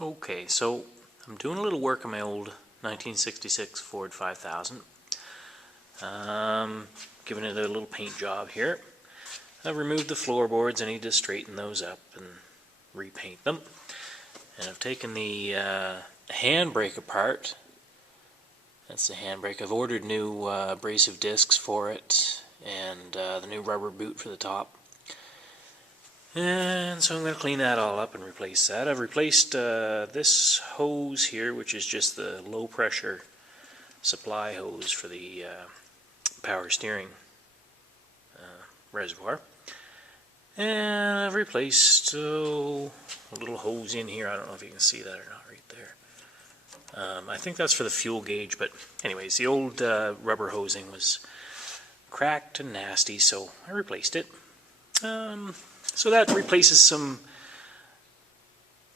Okay, so I'm doing a little work on my old 1966 Ford 5000. Giving it a little paint job here. I've removed the floorboards. I need to straighten those up and repaint them. And I've taken the handbrake apart. That's the handbrake. I've ordered new abrasive discs for it and the new rubber boot for the top. And so I'm going to clean that all up and replace that. I've replaced this hose here, which is just the low pressure supply hose for the power steering reservoir. And I've replaced a little hose in here. I don't know if you can see that or not right there. I think that's for the fuel gauge, but anyways, the old rubber hosing was cracked and nasty, so I replaced it. So that replaces some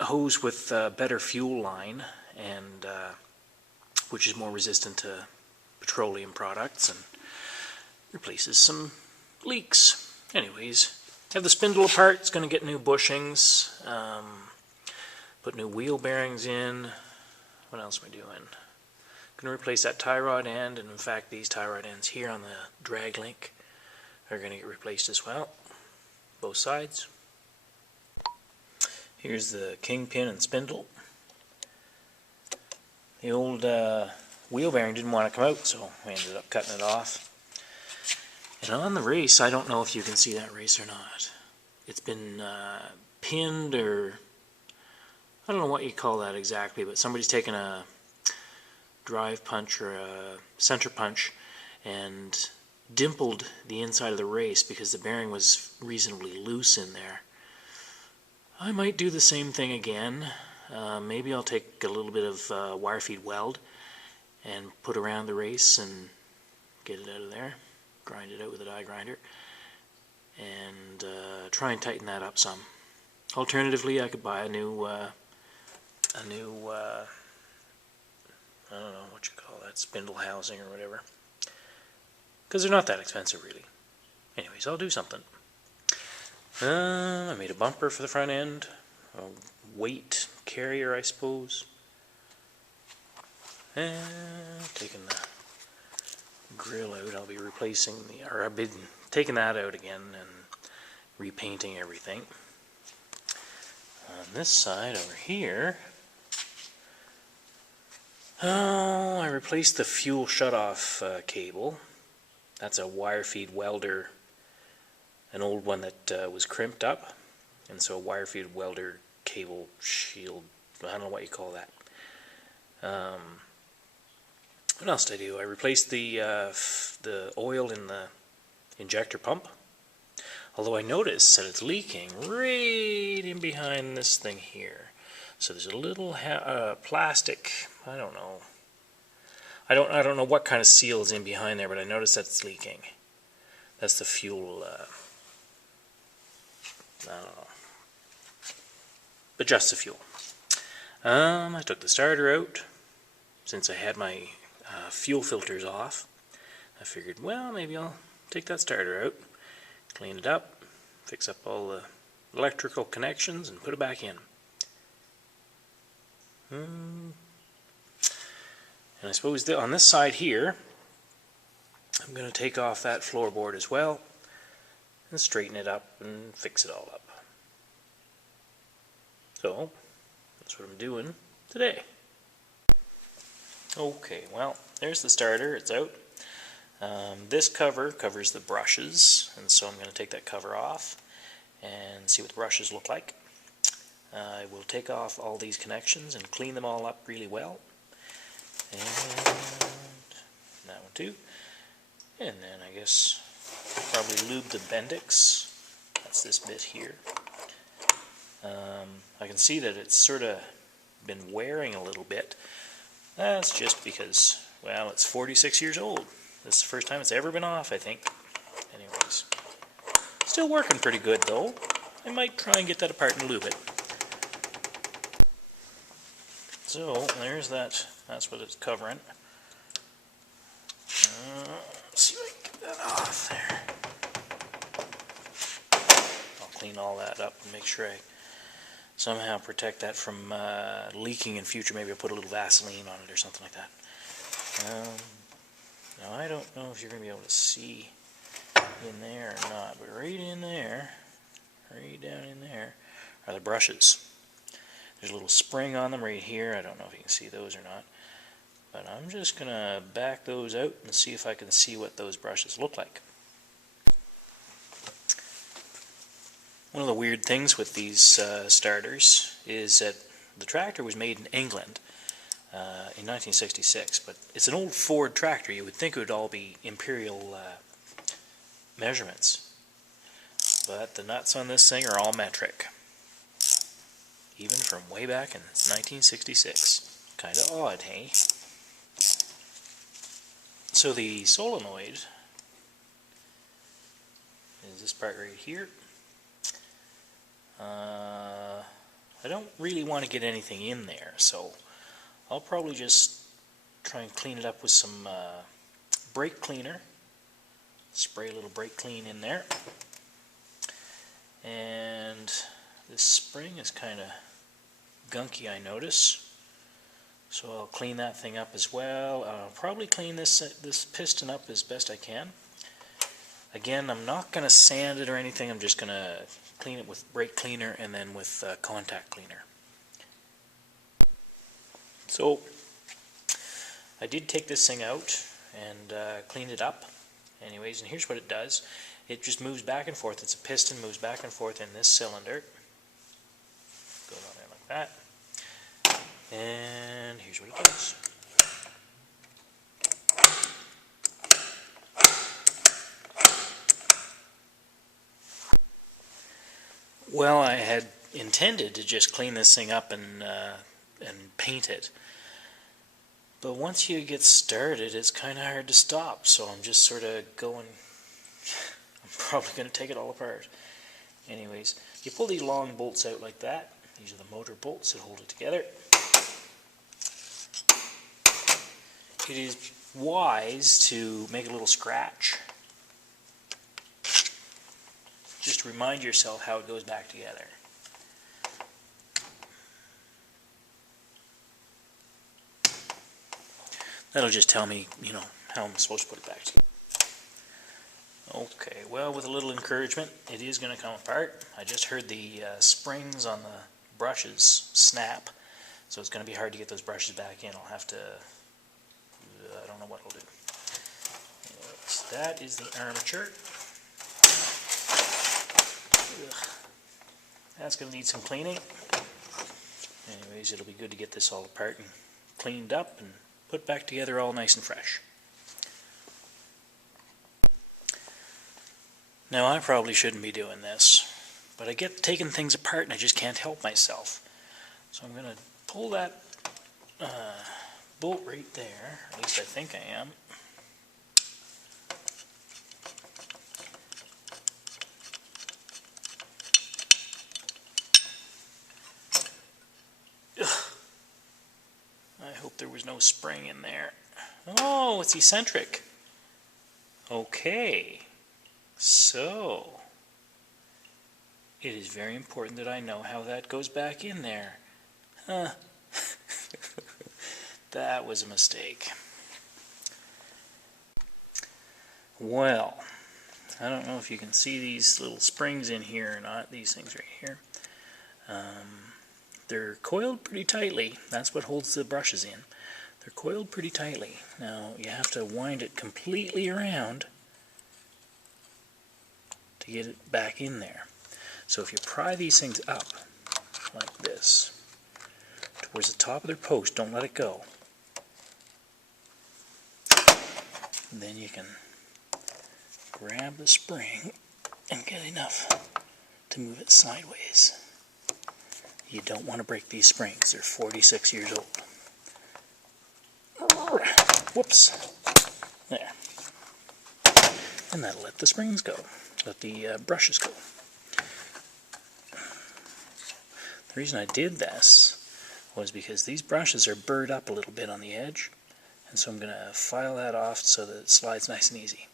hose with better fuel line, and which is more resistant to petroleum products, and replaces some leaks. Anyways, have the spindle apart. It's going to get new bushings, put new wheel bearings in. What else am I doing? Going to replace that tie rod end, and in fact these tie rod ends here on the drag link are going to get replaced as well. Both sides. Here's the kingpin and spindle. The old wheel bearing didn't want to come out, so I ended up cutting it off. And on the race, I don't know if you can see that race or not. It's been pinned, or I don't know what you call that exactly, but somebody's taken a drive punch or a center punch and dimpled the inside of the race because the bearing was reasonably loose in there. I might do the same thing again. Maybe I'll take a little bit of wire feed weld and put around the race and get it out of there, grind it out with a die grinder, and try and tighten that up some. Alternatively, I could buy a new I don't know what you call that, spindle housing or whatever, because they're not that expensive really. Anyways, I'll do something. I made a bumper for the front end, a weight carrier I suppose, and taking the grill out. I'll be replacing I've been taking that out again and repainting everything. On this side over here, I replaced the fuel shutoff cable. That's a wire feed welder, an old one that was crimped up, and so a wire feed welder cable shield. I don't know what you call that. What else did I do? I replaced the oil in the injector pump. Although I noticed that it's leaking right in behind this thing here. So there's a little plastic. I don't know. I don't know what kind of seal is in behind there, but I noticed that it's leaking. That's the fuel. I don't know. But just the fuel. I took the starter out since I had my fuel filters off. I figured, well, maybe I'll take that starter out, clean it up, fix up all the electrical connections, and put it back in. And I suppose on this side here, I'm going to take off that floorboard as well and straighten it up and fix it all up. So that's what I'm doing today. Okay, well, there's the starter. It's out. This cover covers the brushes, and so I'm going to take that cover off and see what the brushes look like. I will take off all these connections and clean them all up really well. And that one too. And then I guess probably lube the Bendix. That's this bit here. I can see that it's sort of been wearing a little bit. That's just because, well, it's 46 years old. This is the first time it's ever been off, I think. Anyways, still working pretty good though. I might try and get that apart and lube it. So there's that. That's what it's covering. Let's see if I can get that off there. I'll clean all that up and make sure I somehow protect that from leaking in future. Maybe I'll put a little Vaseline on it or something like that. Now I don't know if you're going to be able to see in there or not, but right in there, right down in there, are the brushes. There's a little spring on them right here. I don't know if you can see those or not, but I'm just going to back those out and see if I can see what those brushes look like. One of the weird things with these starters is that the tractor was made in England in 1966, but it's an old Ford tractor. You would think it would all be imperial measurements, but the nuts on this thing are all metric, even from way back in 1966. Kind of odd, hey? So the solenoid is this part right here. I don't really want to get anything in there, so I'll probably just try and clean it up with some brake cleaner. Spray a little brake clean in there. And this spring is kind of gunky, I notice. So I'll clean that thing up as well. I'll probably clean this piston up as best I can. Again, I'm not going to sand it or anything. I'm just going to clean it with brake cleaner and then with contact cleaner. So I did take this thing out and clean it up anyways, and here's what it does. It just moves back and forth. It's a piston, moves back and forth in this cylinder. Goes on there like that. And here's what it does. Well, I had intended to just clean this thing up and paint it. But once you get started, it's kind of hard to stop. So I'm just sort of going, I'm probably going to take it all apart. Anyways, you pull these long bolts out like that. These are the motor bolts that hold it together. It is wise to make a little scratch. Just remind yourself how it goes back together. That'll just tell me, how I'm supposed to put it back together. Okay, well, with a little encouragement, it is going to come apart. I just heard the springs on the brushes snap, so it's going to be hard to get those brushes back in. I'll have to, I don't know what I'll do. Anyways, that is the armature. Ugh. That's going to need some cleaning. Anyways, it'll be good to get this all apart and cleaned up and put back together all nice and fresh. Now, I probably shouldn't be doing this, but I get taking things apart and I just can't help myself. So I'm going to pull that bolt right there, at least I think I am. I hope there was no spring in there. Oh, it's eccentric. Okay. So, it is very important that I know how that goes back in there. Huh. That was a mistake. Well, I don't know if you can see these little springs in here or not, these things right here. They're coiled pretty tightly. That's what holds the brushes in. They're coiled pretty tightly. Now, you have to wind it completely around to get it back in there. So if you pry these things up like this towards the top of their post, don't let it go. And then you can grab the spring and get enough to move it sideways. You don't want to break these springs. They're 46 years old. Whoops. There. And that'll let the springs go. Let the brushes go. The reason I did this was because these brushes are burred up a little bit on the edge, and so I'm going to file that off so that it slides nice and easy.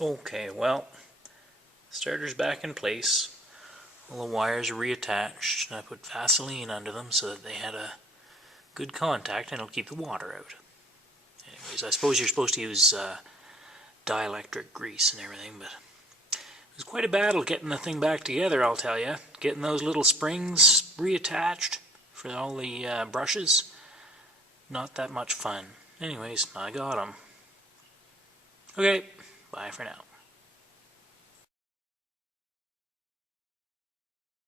Okay, well, starter's back in place. All the wires are reattached, and I put Vaseline under them so that they had a good contact and it'll keep the water out. Anyways, I suppose you're supposed to use dielectric grease and everything, but it was quite a battle getting the thing back together, I'll tell you. Getting those little springs reattached for all the brushes, not that much fun. Anyways, I got them. Okay, bye for now.